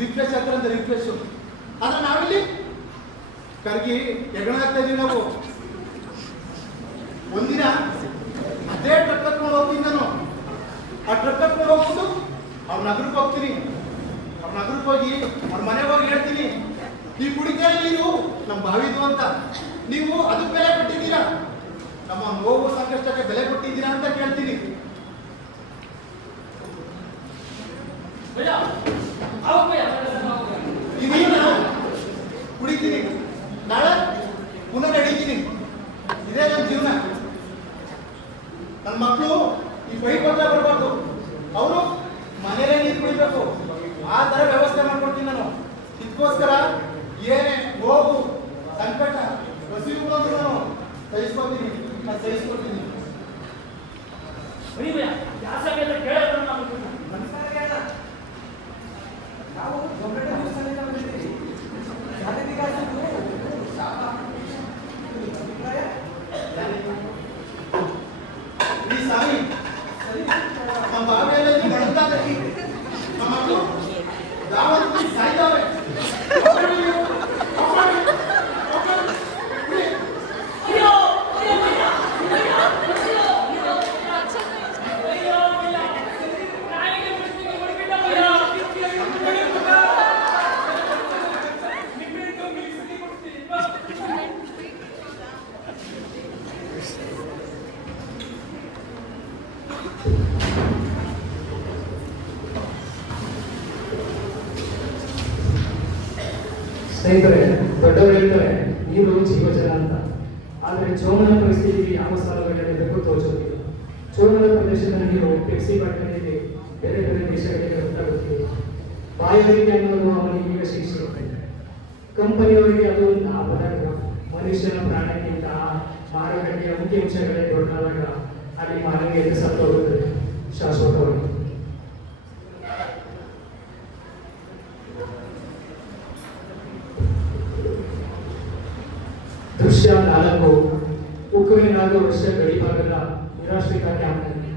ರಿಫ್ರೆಶ್ ಆಗ್ತಾರಂತೆ, ರಿಫ್ರೆಶ್. ಆದ್ರೆ ನಾವಿಲ್ಲಿ ಕರ್ಗಿ ಎಗಣಾಗ್ತಾ ಇದೀವಿ ನಾವು. ಒಂದಿನ ಅದೇ ಟ್ರಕ್ ಹತ್ಕೊಂಡು ಹೋಗ್ತೀನಿ ನಾನು. ಆ ಟ್ರಕ್ ಹತ್ಕೊಂಡು ಹೋಗ್ಬಿಟ್ಟು ಅವ್ರ ನಗರಕ್ಕೆ ಹೋಗ್ತೀನಿ. ಅವ್ರ ನಗರಕ್ಕೆ ಹೋಗಿ ಅವ್ರ ಮನೆಗೆ ಹೋಗಿ ಹೇಳ್ತೀನಿ, ನೀವು ಕುಡಿತಾ ನೀರು ನಮ್ಮ ಬಾವಿದು ಅಂತ. ನೀವು ಅದಕ್ಕೆ ಬೆಲೆ ಕೊಟ್ಟಿದ್ದೀರಾ, ನಮ್ಮ ನೋವು ಸಂಕಷ್ಟಕ್ಕೆ ಬೆಲೆ ಕೊಟ್ಟಿದ್ದೀರಾ ಅಂತ ಕೇಳ್ತೀನಿ. ಈ ನೀರನ್ನ ಕುಡಿತೀನಿ, ನಾಳೆ ಪುನಃ ನಡೀತೀನಿ. ಇದೇ ನನ್ನ ಜೀವನ. ನನ್ನ ಮಕ್ಕಳು ಈ ಪೈಪ್ ಹತ್ರ ಬರಬಾರ್ದು, ಅವರು ಮನೇಲೇ ನೀರು ಕುಡಿಬೇಕು. ಆ ಥರ ವ್ಯವಸ್ಥೆ ಮಾಡ್ಕೊಡ್ತೀನಿ ನಾನು. ಇದಕ್ಕೋಸ್ಕರ ಏನೇ ನೋವು ಸಂಕಟ ಹಸಿವು ಬಂದ್ರು ನಾನು ಸಹಿಸ್ಕೊತೀನಿ, ನಾನು ಸಹಿಸ್ಕೊಡ್ತೀನಿ. ನಾವು ಗೌರ್ಮೆಂಟ್ ನ್ಯೂಸ್ನಲ್ಲಿ ಬಂದಿದ್ದೀವಿ. ಶಾಲೆ ವಿಕಾಸಕ್ಕೂ ಅಭಿಪ್ರಾಯ ಈ ಸಾರಿ ನಮ್ಮ ಬಾವಿಯಲ್ಲಿ ಮಡುತ್ತಾರೆ. ನಮ್ಮ ಮಕ್ಕಳು ಯಾವತ್ತೂ ಸಾಯ್ತಾವೆ. ಸ್ನೇಹಿತರೆ, ದೊಡ್ಡವರು ಹೇಳ್ತಾರೆ ನೀರು ಜೀವಜಲ ಅಂತ. ಆದರೆ ಚೋಮನ ಪರಿಸ್ಥಿತಿ ಯಾವ ಸ್ಥಳಗಳಲ್ಲಿ ಬೆಕ್ಕು ತೋಚೋದಿಲ್ಲ. ಚೋಮನ ಪ್ರದೇಶದ ನೀರು ಪೆಪ್ಸಿ ಬಾಟಲಿಯಲ್ಲಿ ಬೇರೆ ಬೇರೆ ದೇಶಗಳಿಗೆ ರಫ್ತಾಗುತ್ತಿದೆ. ಬಾಯಾರಿಕೆ ಅನ್ನೋದು ಅವನಿಗೆ ಈಗ ಶಿಕ್ಷೆ. ಕಂಪನಿಯವರಿಗೆ ಅದು ಲಾಭದಾಯಕ. ಮನುಷ್ಯನ ಪ್ರಾಣಕ್ಕಿಂತ ಮಾರುಕಟ್ಟೆಯ ಅಂಕಿಅಂಶಗಳೇ ದೊಡ್ಡದಾದಾಗ ಅಲ್ಲಿ ಮಾನವೀಯತೆ ಸತ್ತೋಗುತ್ತದೆ ಶಾಶ್ವತವಾಗಿ. ದೃಶ್ಯ 4. ಉಕ್ರೇನ್ 4 ವರ್ಷ ಗಡಿಭಾಗದ ನಿರಾಶ್ರಿತ ಕ್ಯಾಂಪ್ನಲ್ಲಿ.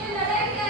ये लड़ाई क्या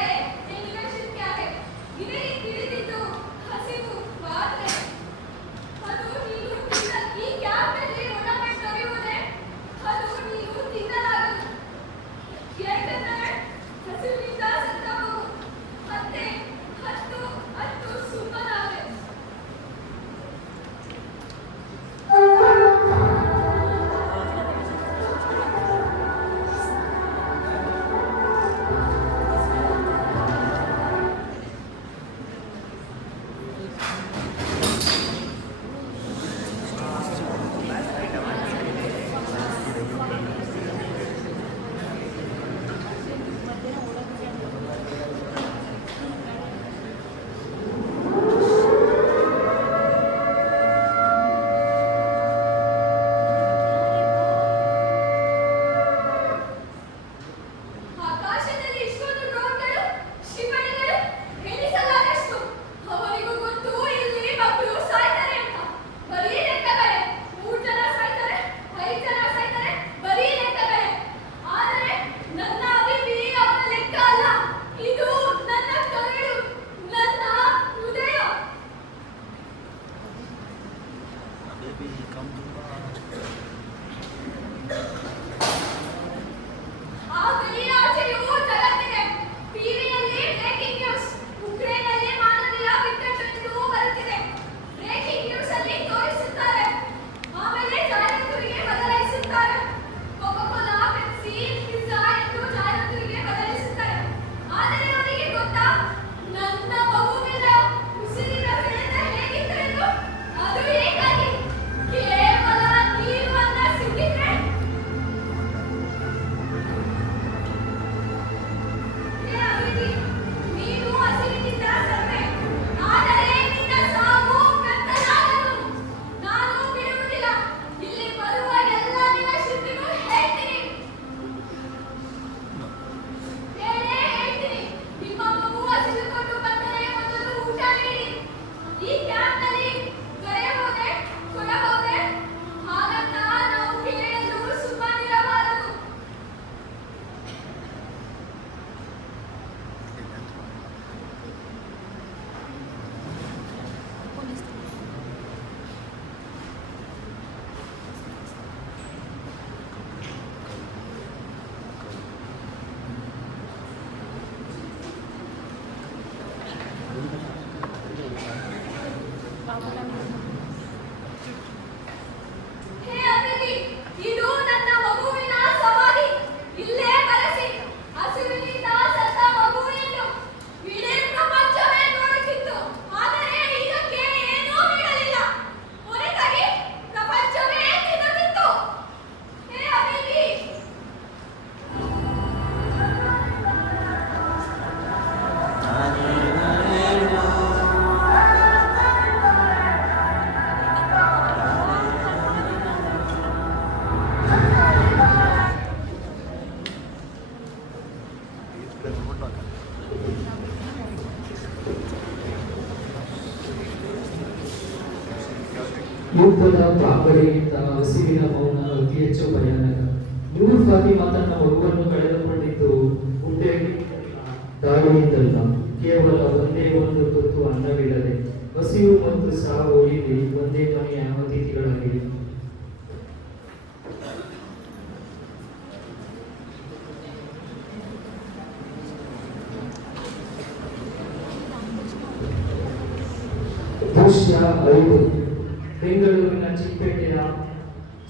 ಹೇ ಅತಿಥಿ, ಇದು ನನ್ನ ಮಗುವಿನ ಸಮಾಧಿ. ಇಲ್ಲೇ ಬರೆಸಿ ಹಸಿವಿನಿಂದ ಸತ್ತ ಮಗು ಎಂದು ಇಡೀ ಪ್ರಪಂಚವೇ ನೋಡುತ್ತಿತ್ತು. ಆದರೆ ಇದಕ್ಕೆ ಏನೂ ನೀಡಲಿಲ್ಲ. ಹೊರತಾಗಿ ಪ್ರಪಂಚವೇ ತಿನ್ನುತ್ತಿತ್ತು. ಹೇ ಅತಿಥಿ, ಯುದ್ಧದ ಪ್ರಾಬಲ್ಯಕ್ಕಿಂತ ಹಸಿವಿನ ಮೌನ ಅತಿ ಹೆಚ್ಚು ಭಯಾನಕ. ನೂರ್ ಫಾತಿಮಾ ತನ್ನ ಮಗುವನ್ನು ಕಳೆದುಕೊಂಡಿದ್ದು ಗುಂಡೆಗೆ ದಾಳಿಯಿಂದಲ್ಲ, ಕೇವಲ ಒಂದೇ ಒಂದು ತುತ್ತು ಅನ್ನವಿಲ್ಲದೆ. ಹಸಿವು ಮತ್ತು ಸಾವು ಇಲ್ಲಿ ಒಂದೇ ಮನೆಯ ಅತಿಥಿಗಳಾಗಿವೆ. ದೃಶ್ಯ 5, ಬೆಂಗಳೂರಿನ ಚಿಕ್ಕಪೇಟೆಯ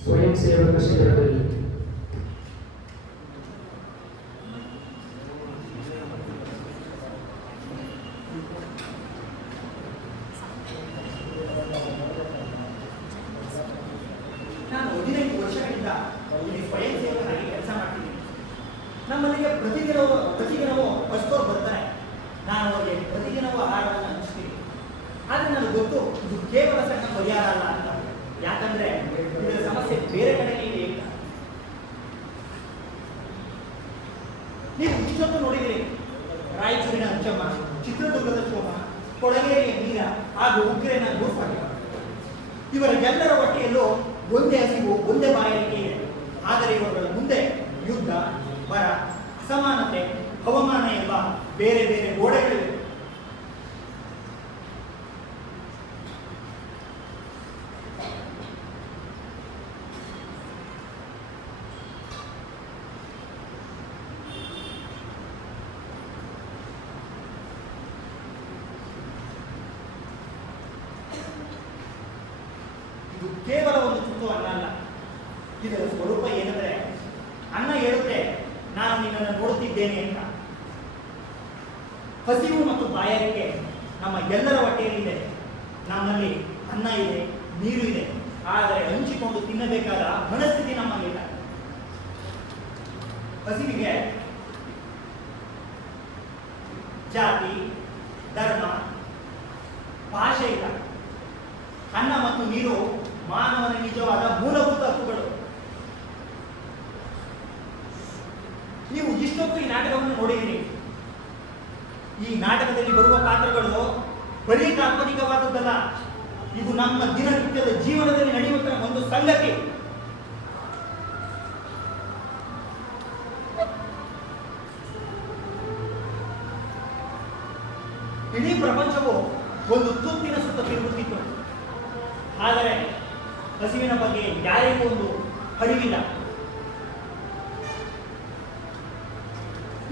ಸ್ವಯಂ ಸೇವಕ ಶಿಬಿರದಲ್ಲಿ. ನಾನು 15 ವರ್ಷಗಳಿಂದ ಇಲ್ಲಿ ಸ್ವಯಂ ಸೇವಕನಾಗಿ ಕೆಲಸ ಮಾಡ್ತೀನಿ. ನಮ್ಮಲ್ಲಿಗೆ ಪ್ರತಿದಿನವೂ ಫಸ್ಟೋರ್ ಬರ್ತಾರೆ. ನಾನು ಅವರಿಗೆ ಪ್ರತಿದಿನವೂ ಆಹಾರವನ್ನು ಹಂಚ್ತೀನಿ. ಆದರೆ ನನಗೆ ಗೊತ್ತು ಇದು ಕೇವಲ ಸಣ್ಣ ಪರಿಹಾರ ಅಲ್ಲ ಅಂತ. ಯಾಕಂದ್ರೆ ಇದರ ಸಮಸ್ಯೆ ಬೇರೆ ಕಡೆಗೆ ಇದೆ ಅಂತ. ನೀವು ಇಷ್ಟೊತ್ತು ನೋಡಿದಿರಿ ರಾಯಚೂರಿನ ಅಂಚಮ್ಮ, ಚಿತ್ರದುರ್ಗದ ಶೋಮ, ಕೊಳಗೇರಿಯ ಮೀರ ಹಾಗೂ ಉಗ್ರೇನ ಗೋಪಾಲ. ಇವರಿಗೆಲ್ಲರ ಹೊಟ್ಟೆಯಲ್ಲೂ ಒಂದೇ ಹಸಿವು, ಒಂದೇ ಬಾಯಾರಿಕೆ ಇದೆ. ಆದರೆ ಇವುಗಳ ಮುಂದೆ ಯುದ್ಧ, ಬರ, ಅಸಮಾನತೆ, ಹವಾಮಾನ ಎಂಬ ಬೇರೆ ಬೇರೆ ಗೋಡೆಗಳಿವೆ. ಇದು ಕೇವಲ ಒಂದು ತುತ್ತು ಅನ್ನ ಅಲ್ಲ. ಇದರ ಸ್ವರೂಪ ಏನೆಂದರೆ, ಅನ್ನ ಹೇಳುತ್ತೆ ನಾನು ನಿನ್ನನ್ನು ನೋಡುತ್ತಿದ್ದೇನೆ ಅಂತ. ಹಸಿವು ಮತ್ತು ಬಾಯಾರಿಕೆ ನಮ್ಮ ಎಲ್ಲರ ಹೊಟ್ಟೆಯಲ್ಲಿದೆ. ನಮ್ಮಲ್ಲಿ ಅನ್ನ ಇದೆ, ನೀರು ಇದೆ, ಆದರೆ ಹಂಚಿಕೊಂಡು ತಿನ್ನಬೇಕಾದ ಮನಸ್ಥಿತಿ ನಮ್ಮಲ್ಲಿಲ್ಲ. ಹಸಿವಿಗೆ ಜಾತಿ, ಧರ್ಮ, ಭಾಷೆ ಇಲ್ಲ. ಅನ್ನ ಮತ್ತು ನೀರು ಮಾನವನ ನಿಜವಾದ ಮೂಲಭೂತ ಹಕ್ಕುಗಳು. ನೀವು ಇಷ್ಟೊತ್ತು ಈ ನಾಟಕವನ್ನು ನೋಡಿದಿರಿ. ಈ ನಾಟಕದಲ್ಲಿ ಬರುವ ಪಾತ್ರಗಳು ಬರೀ ಕಾಲ್ಪನಿಕವಾದದ್ದಲ್ಲ. ಇದು ನಮ್ಮ ದಿನನಿತ್ಯದ ಜೀವನದಲ್ಲಿ ನಡೆಯುವಂತಹ ಒಂದು ಸಂಗತಿ. ಇಡೀ ಪ್ರಪಂಚವು ಒಂದು ತುತ್ತಿನ ಸುತ್ತ ತಿರುಗುತ್ತಿತ್ತು. ಆದರೆ ಹಸಿವಿನ ಬಗ್ಗೆ ಯಾರಿಗೂ ಒಂದು ಅರಿವಿಲ್ಲ.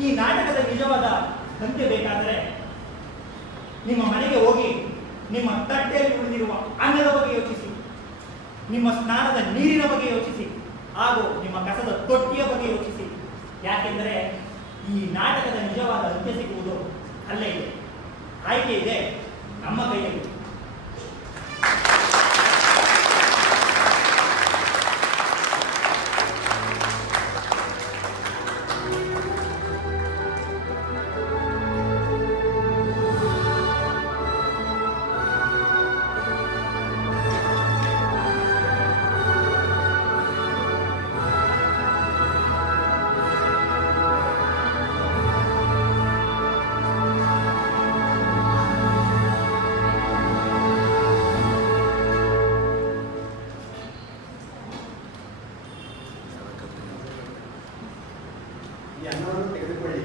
ಈ ನಾಟಕದ ನಿಜವಾದ ಅಂತ್ಯ ಬೇಕಾದರೆ ನಿಮ್ಮ ಮನೆಗೆ ಹೋಗಿ ನಿಮ್ಮ ತಟ್ಟೆಯಲ್ಲಿ ಉಳಿದಿರುವ ಅನ್ನದ ಬಗ್ಗೆ ಯೋಚಿಸಿ, ನಿಮ್ಮ ಸ್ನಾನದ ನೀರಿನ ಬಗ್ಗೆ ಯೋಚಿಸಿ, ಹಾಗೂ ನಿಮ್ಮ ಕಸದ ತೊಟ್ಟಿಯ ಬಗ್ಗೆ ಯೋಚಿಸಿ. ಯಾಕೆಂದರೆ ಈ ನಾಟಕದ ನಿಜವಾದ ಅಂತ್ಯ ಸಿಗುವುದು ಅಲ್ಲೇ ಇದೆ. ಆಯ್ಕೆ ಇದೆ ನಮ್ಮ ಕೈಯಲ್ಲಿ. ಈ ಅನ್ನವನ್ನು ತೆಗೆದುಕೊಳ್ಳಿ,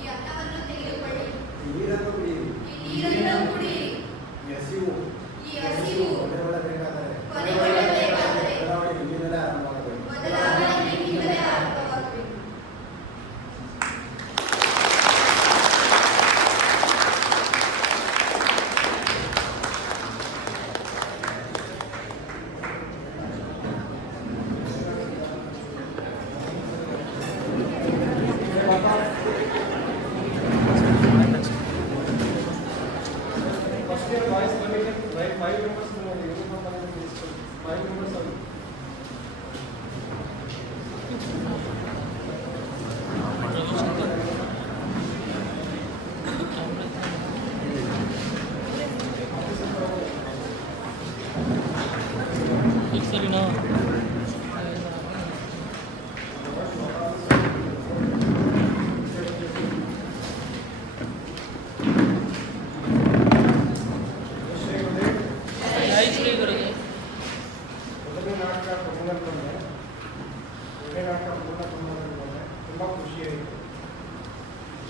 ಈ ಅನ್ನವನ್ನು ತೆಗೆದುಕೊಳ್ಳಿ, ಈ ನೀರನ್ನು ಕುಡಿಯಿರಿ, ಈ ನೀರನ್ನು ಕುಡಿಯಿರಿ. ಈ ಹಸಿವು ಕೊನೆಗೊಳ್ಳಬೇಕಾದರೆ ಬದಲಾವಣೆ ನಿಮ್ಮಿಂದಲೇ ಆರಂಭವಾಗಬೇಕು. ಬದಲಾವಣೆ ನಿಮ್ಮಿಂದಲೇ ಆರಂಭವಾಗಬೇಕು.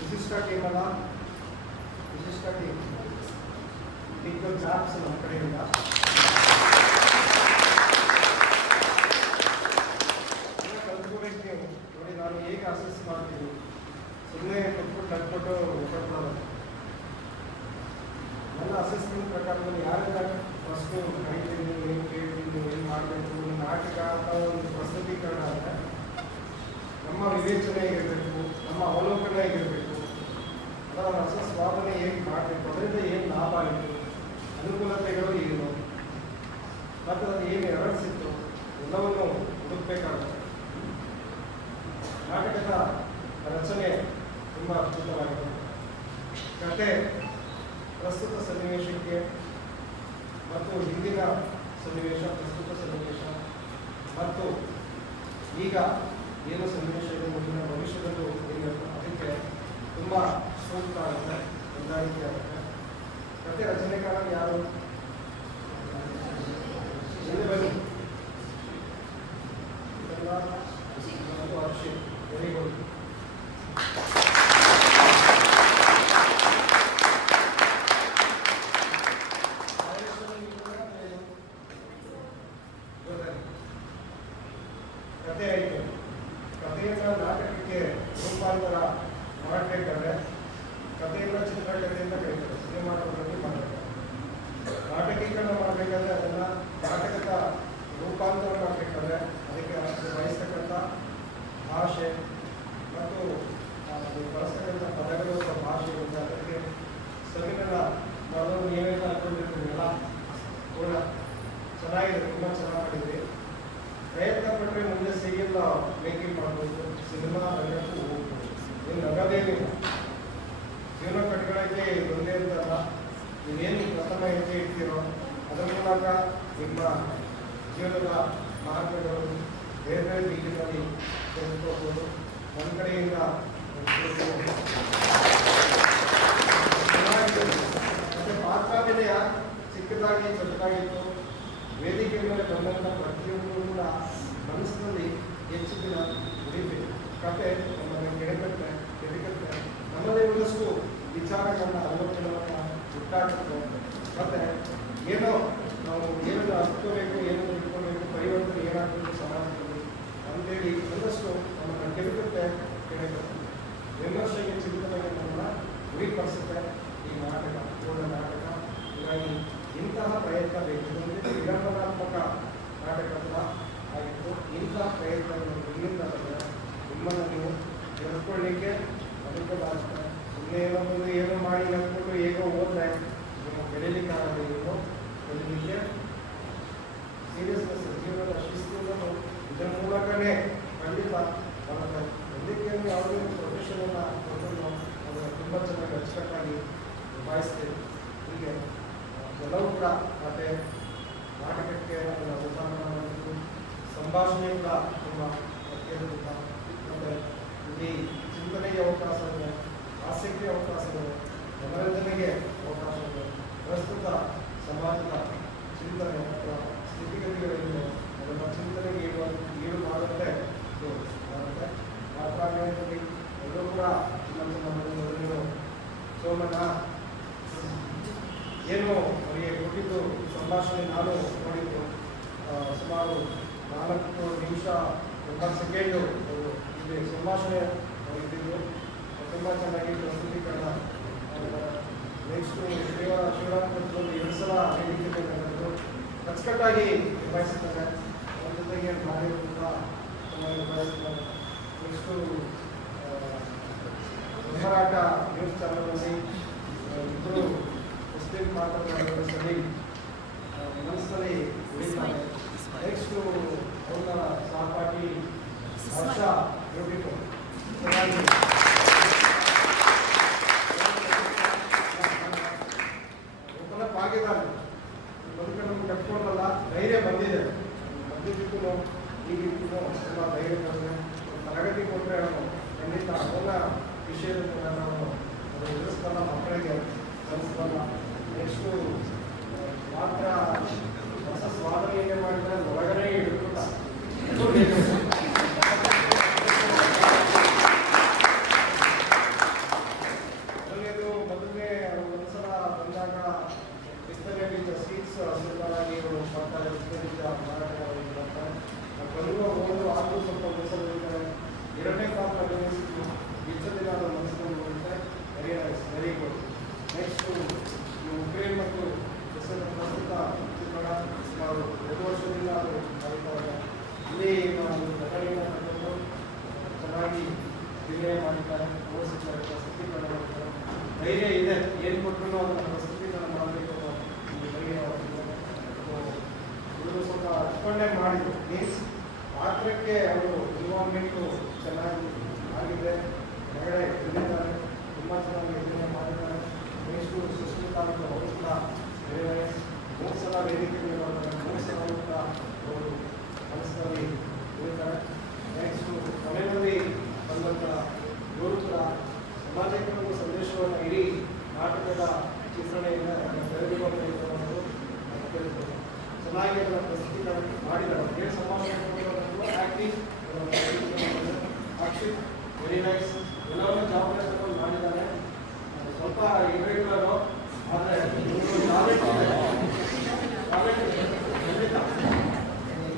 ವಿಶಿಷ್ಟ ಟೀಮಲ್ಲ, ವಿಶಿಷ್ಟ ಟೀಮ್ ಲಿಂಕಲ್ ಜಾಬ್ಸ್ ನಮ್ಮ ಕಡೆಯಿಂದ ಕಲ್ತ್ಕೊಬೇಕು. ನೀವು ನೋಡಿ, ನಾನು ಹೇಗೆ ಅಸೆಸ್ ಮಾಡ್ತೀನಿ, ಸುಮ್ಮನೆ ಕೊಟ್ಬಿಟ್ಟು ನಡ್ಬಿಟ್ಟು ಕೊಟ್ಬಿಡೋದು. ನನ್ನ ಅಸೆಸ್ಮೆಂಟ್ ಪ್ರಕಾರದಲ್ಲಿ ಯಾರೆಲ್ಲ ಫಸ್ಟು ಕರೀತೀನಿ, ಏನು ಕೇಳ್ತೀನಿ, ಏನು ಮಾಡಬೇಕು, ನಾಟಕ ಅಥವಾ ಒಂದು ಪ್ರಸ್ತುತೀಕರಣ ಅಂದರೆ ನಮ್ಮ ವಿವೇಚನೆ ಹೇಗಿರಬೇಕು, ನಮ್ಮ ಅವಲೋಕನ ಹೇಗಿರಬೇಕು, ಅದರ ರಸಸ್ವಾದನೆ ಹೇಗೆ ಮಾಡಬೇಕು, ಅದರಿಂದ ಏನು ಲಾಭ ಆಯಿತು, ಅನುಕೂಲತೆಗಳು ಏನು, ಮತ್ತು ಅದು ಏನು ಎರಡಿಸಿತ್ತು ಎಲ್ಲವನ್ನು ಹುಡುಕಬೇಕಾಗುತ್ತೆ. ನಾಟಕದ ರಚನೆ ತುಂಬ ಅದ್ಭುತವಾಗಿದೆ. ಕತೆ ಪ್ರಸ್ತುತ ಸನ್ನಿವೇಶಕ್ಕೆ ಮತ್ತು ಹಿಂದಿನ ಸನ್ನಿವೇಶ, ಪ್ರಸ್ತುತ ಸನ್ನಿವೇಶ ಮತ್ತು ಈಗ ಏನು ಸನ್ನಿವೇಶ ಇದೆ, ಮುಂದಿನ ಭವಿಷ್ಯದಲ್ಲೂ ಏನಿರುತ್ತೆ ಅದಕ್ಕೆ ತುಂಬ ಸೂಕ್ತ ಆಗುತ್ತೆ, ಹೊಂದಾಣಿಕೆ ಆಗುತ್ತೆ. ಕತೆ ರಚನೆಕಾರ ಯಾರು? ಬನ್ನಿ. ಮತ್ತು ಅಕ್ಷಿತ್, ವೆರಿ ಗುಡ್. ಕತೆ ಆಯಿತು. ಕಥೆಯನ್ನು ನಾಟಕಕ್ಕೆ ರೂಪಾಂತರ ಮಾಡಬೇಕಾದ್ರೆ ಕಥೆಯನ್ನು ಚಿತ್ರಕಥೆ ಅಂತ ಕರೀತಾರೆ, ಸಿನಿಮಾಟೋಗ್ರಫಿ ಮಾಡಬೇಕು. ನಾಟಕೀಕರಣ ಮಾಡಬೇಕಾದ್ರೆ ಅದನ್ನು ನಾಟಕದ ರೂಪಾಂತರ ಮಾಡಬೇಕಾದ್ರೆ ಅದಕ್ಕೆ ವಹಿಸ್ತಕ್ಕಂಥ ಭಾಷೆ ಮತ್ತು ಬಳಸ್ತಕ್ಕಂಥ ಪದಗಳು ಅಥವಾ ಭಾಷೆ ಇರುತ್ತೆ. ಅದಕ್ಕೆ ಸವಿನಲ್ಲ ಮಾಡೋದು ನೀವೇನು ಅನ್ಕೊಂಡಿರ್ತೀರಲ್ಲ, ಕೂಡ ಚೆನ್ನಾಗಿದೆ, ತುಂಬ ಚೆನ್ನಾಗಿ ಮಾಡಿದ್ರಿ. ಪ್ರಯತ್ನ ಪಟ್ಟರೆ ಮುಂದೆ ಸೀರಿಯಲ್ ಮೇಕಿಂಗ್ ಮಾಡ್ಬೋದು, ಸಿನಿಮಾ ರಂಗಕ್ಕೂ ಹೋಗ್ಬೋದು. ಏನು ನಗದೇನಿಲ್ಲ, ಜೀವನ ಕಟ್ಕೊಳ್ಳೋಕ್ಕೆ ಒಂದೇ ಅಂತಲ್ಲ. ನೀವೇನು ಪ್ರಥಮ ಹೆಜ್ಜೆ ಇಡ್ತೀರೋ ಅದರ ಮೂಲಕ ನಿಮ್ಮ ಜೀವನದ ಮಾರ್ಗಗಳು ಬೇರೆ ಬೇರೆ ರೀತಿಯಲ್ಲಿ ತೆಗೆದುಕೋಬೋದು. ಒಂದು ಕಡೆಯಿಂದ ಮತ್ತು ಪಾತ್ರಾಭಿನಯ ಚಿಕ್ಕದಾಗಿ ದೊಡ್ಡದಾಗಿತ್ತು. ವೇದಿಕೆ ಮೇಲೆ ಬಂದಂಥ ಪ್ರತಿಯೊಬ್ಬರು ಕೂಡ ಮನಸ್ಸಿನಲ್ಲಿ ಹೆಚ್ಚು ದಿನ ಉಳಿಬೇಕು. ಕತೆ ನಮ್ಮನ್ನು ಕೆಡಕತ್ತೆ, ನಮ್ಮಲ್ಲಿ ಒಂದಷ್ಟು ವಿಚಾರಗಳನ್ನ ಆಲೋಚನೆಗಳನ್ನ ಹುಟ್ಟಾಕುತ್ತೆ. ಮತ್ತು ಏನೋ ನಾವು ಏನನ್ನು ಹತ್ಕೋಬೇಕು, ಏನನ್ನು ತಿಳ್ಕೋಬೇಕು, ಪರಿವರ್ತನೆ ಏನಾಗಬೇಕು ಸಮಾಜದಲ್ಲಿ ಅಂತೇಳಿ ಒಂದಷ್ಟು ನಮ್ಮನ್ನು ಕೆಡಕತ್ತೆ. ವಿಮರ್ಶೆಗೆ ಚಿಂತನೆಗೆ ನಮ್ಮನ್ನು ಗುರಿಪಡಿಸುತ್ತೆ ಈ ನಾಟಕ, ಪೂರ್ಣ ನಾಟಕ. ಹೀಗಾಗಿ ಇಂತಹ ಪ್ರಯತ್ನ ಬೇಕು. ವಿಡಂಬನಾತ್ಮಕ ನಾಟಕ ಆಗಿತ್ತು. ಇಂತಹ ಪ್ರಯತ್ನಗಳು ಇಲ್ಲಿಂದ ನಿಮ್ಮನ್ನು ನೀವು ತೆಗೆದುಕೊಳ್ಳಿಕ್ಕೆ ಅನುಕೂಲವಾಗುತ್ತೆ. ಸುಮ್ಮನೆ ಏನೋ ಮುಂದೆ ಏನೋ ಮಾಡಿ ನಡ್ಕೊಂಡು ಹೇಗೋ ಹೋದ್ರೆ ನೀವು ಬೆಳೀಲಿಕ್ಕಾಗದೆ, ಏನು ಬೆಳೀಲಿಕ್ಕೆ ಸೀರಿಯಸ್ನೆಸ್, ಜೀವನದ ಶಿಸ್ತನ್ನು ಇದರ ಮೂಲಕನೇ ಖಂಡಿತ ಬರುತ್ತೆ. ವೈದ್ಯಕೀಯವನ್ನು ಯಾವುದೇ ಒಂದು ಪ್ರೊಫೆಷನನ್ನು ಕೊಟ್ಟು ಅದನ್ನು ತುಂಬ ಚೆನ್ನಾಗಿ ಅಚ್ಚುಕಟ್ಟಾಗಿ ನಿಭಾಯಿಸ್ತೇವೆ. ಹೀಗೆ ಎಲ್ಲವೂ ಕೂಡ ಮತ್ತೆ ನಾಟಕಕ್ಕೆ ಅದನ್ನು ಉದಾಹರಣೆ ಮಾಡಬೇಕು. ಸಂಭಾಷಣೆ ಕೂಡ ತುಂಬ ಅತ್ಯದ್ಭುತ. ಮತ್ತು ಇಲ್ಲಿ ಚಿಂತನೆಗೆ ಅವಕಾಶ ಇದೆ, ಹಾಸ್ಯಕ್ಕೆ ಅವಕಾಶ ಇದೆ, ಮನರಂಜನೆಗೆ ಅವಕಾಶ ಇದೆ. ಪ್ರಸ್ತುತ ಸಮಾಜದ ಚಿಂತನೆ ಅಥವಾ ಸ್ಥಿತಿಗತಿಗಳಿಂದ ಅದನ್ನು ಚಿಂತನೆಗೆ ಈಡು ಮಾಡುತ್ತೆ ಇದು ಆಗುತ್ತೆ. ಮಾತ್ರಾಭಿನಯದಲ್ಲಿ ಎಲ್ಲರೂ ಕೂಡ ಮೊದಲು ಸೋಮಣ್ಣ ಏನು ಅವರಿಗೆ ಕೊಟ್ಟಿದ್ದು ಸಂಭಾಷಣೆ ನಾನು ನೋಡಿದ್ದು ಸುಮಾರು 4 ನಿಮಿಷ 9 ಸೆಕೆಂಡು ಇಲ್ಲಿ ಸಂಭಾಷಣೆ ಇದ್ದಿದ್ದು ತುಂಬ ಚೆನ್ನಾಗಿ ಪ್ರಸ್ತುತೀಕರಣ. ನೆಕ್ಸ್ಟು ಶಿವರಾಮಪುರದಲ್ಲಿ 2 ಸಲ ವೇದಿಕೆ ಅಚ್ಚುಕಟ್ಟಾಗಿ ನಿಭಾಯಿಸುತ್ತಾರೆ. ಅವ್ರ ಜೊತೆಗೆ ಮಾಡಿ ಕೂಡ ಚೆನ್ನಾಗಿ ನಿಭಾಯಿಸ್ತಾರೆ. ನೆಕ್ಸ್ಟು ಹೋರಾಟ ನ್ಯೂಸ್ ಚಾನಲಲ್ಲಿ ಇಬ್ಬರು ಮುಸ್ಲಿಂ ಮಾತನಾಡುವ ಸರಿ ಮನಸ್ಸಿನಲ್ಲಿ ಉಳಿತಾರೆ. ನೆಕ್ಸ್ಟು ಅವರ ಸಹಪಾಠಿ ಹರ್ಷ ಬ್ಯೂಟಿಫುಲ್ ಚೆನ್ನಾಗಿ ಒಬ್ಬನ ಆಗಿದ್ದಾರೆ. ಬದುಕ ನಮ್ಗೆ ಕಟ್ಕೊಂಡಲ್ಲ, ಧೈರ್ಯ ಬಂದಿದೆ. ಬಂದಿದ್ದಕ್ಕೂ ಈಗಿದ್ದೂ ತುಂಬ ಧೈರ್ಯ ಬಂದಿದೆ. ತರಗತಿ ಕೊಟ್ಟರೆ ಖಂಡಿತ ಅವನ ವಿಷಯದ ನಾವು ಅದು ಎದುರಿಸ್ಬಲ್ಲ, ಮಕ್ಕಳಿಗೆ ಕಲಿಸ್ಬಲ್ಲ. ನೆಕ್ಸ್ಟು ಮಾತ್ರ ಹೊಸ ಸ್ವಾಧೀನ ಮಾಡಿದರೆ ಒಳಗಡೆ ಹಿಡಿದುಬಿಟ್ಟ. ಧೈರ್ಯ ಇದೆ, ಏನು ಕೊಟ್ಟರು ಅದನ್ನು ಪ್ರಸ್ತುತೀಕರಣ ಮಾಡಬೇಕು ಇವರು ಸ್ವಲ್ಪ ಹಚ್ಕೊಂಡೇ ಮಾಡಿದ್ರು. ಮೀನ್ಸ್ ಪಾತ್ರಕ್ಕೆ ಅವರು ಇನ್ವಾಲ್ವ್ಮೆಂಟು ಚೆನ್ನಾಗಿ ಆಗಿದೆ. ಹೊರಗಡೆ ಇಲ್ಲಿದ್ದಾರೆ, ತುಂಬ ಚೆನ್ನಾಗಿ ನಿರ್ಣಯ ಮಾಡಿದ್ದಾರೆ. ನೆಕ್ಸ್ಟು ಸುಸ್ಮಿತಾ ಅಂತ ಅವರು ಕೂಡ ಬೇರೆ 3 ಸಲ ವೇದಿಕೆಗಳು ಮಾಡಿದ್ದಾರೆ. 3 ಸಲ ಕೂಡ ಅವರು ಮನಸ್ಸಿನಲ್ಲಿ ಇರ್ತಾರೆ. ನೆಕ್ಸ್ಟು ಕೊನೆಯಲ್ಲಿ ಬಂದಂಥ ಇವರು ಕೂಡ ಸಮಾಜಕ್ಕೆ ಒಂದು ಸಂದೇಶವನ್ನು ಇಡೀ ನಾಟಕದ ಚಿತ್ರಣೆಯಿಂದ ತೆರೆದುಕೊಂಡು ಚೆನ್ನಾಗಿ ಅದನ್ನು ಪ್ರಸ್ತುತೀಕರಣ ಮಾಡಿದ್ದಾರೆ. ಏನು ಸಮಾಜ ಆ್ಯಕ್ಟಿಂಗ್ ಅಕ್ಷಿತ್ ವೆರಿ ನೈಸ್, ಎಲ್ಲವನ್ನು ಜವಾಬ್ದಾರಿ ತಗೊಂಡು ಮಾಡಿದ್ದಾರೆ. ಸ್ವಲ್ಪ ಇರ್ರೆಗ್ಯುಲರು, ಆದರೆ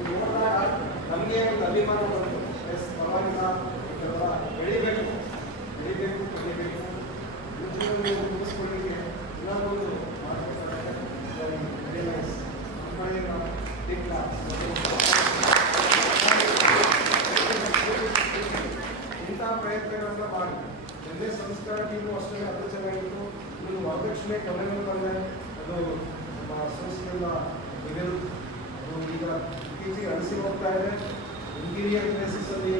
ನೋಡಿದಾಗ ನಮಗೆ ಒಂದು ಅಭಿಮಾನ ಬಂತು. ಎಸ್, ಪರವಾಗಿಲ್ಲ, ಇದೆಲ್ಲ ಬೆಳಿಬೇಕು ಮುಗಿಸ್ಕೊಳ್ಳಿಕ್ಕೆ ಇನ್ನೊಂದು ವೆರಿ ನೈಸ್. ಇಂಥ ಪ್ರಯತ್ನಗಳನ್ನ ಮಾಡಿ ಒಂದೇ ಸಂಸ್ಕಾರ ಟೀಮು ಅಷ್ಟೇ ಅದು ಚೆನ್ನಾಗಿತ್ತು. ಇದು ವರದಕ್ಷಿಣೆ ಕೊನೆಗೂ ಬಂದರೆ ಅದು ನಮ್ಮ ಸಂಸ್ಥೆಯ ಇದು ಈಗ ಇತ್ತೀಚೆಗೆ ಅಳಿಸಿ ಹೋಗ್ತಾ ಇದೆ. ಇಂಟೀರಿಯರ್ ಪ್ಲೇಸಸ್ ಅಲ್ಲಿ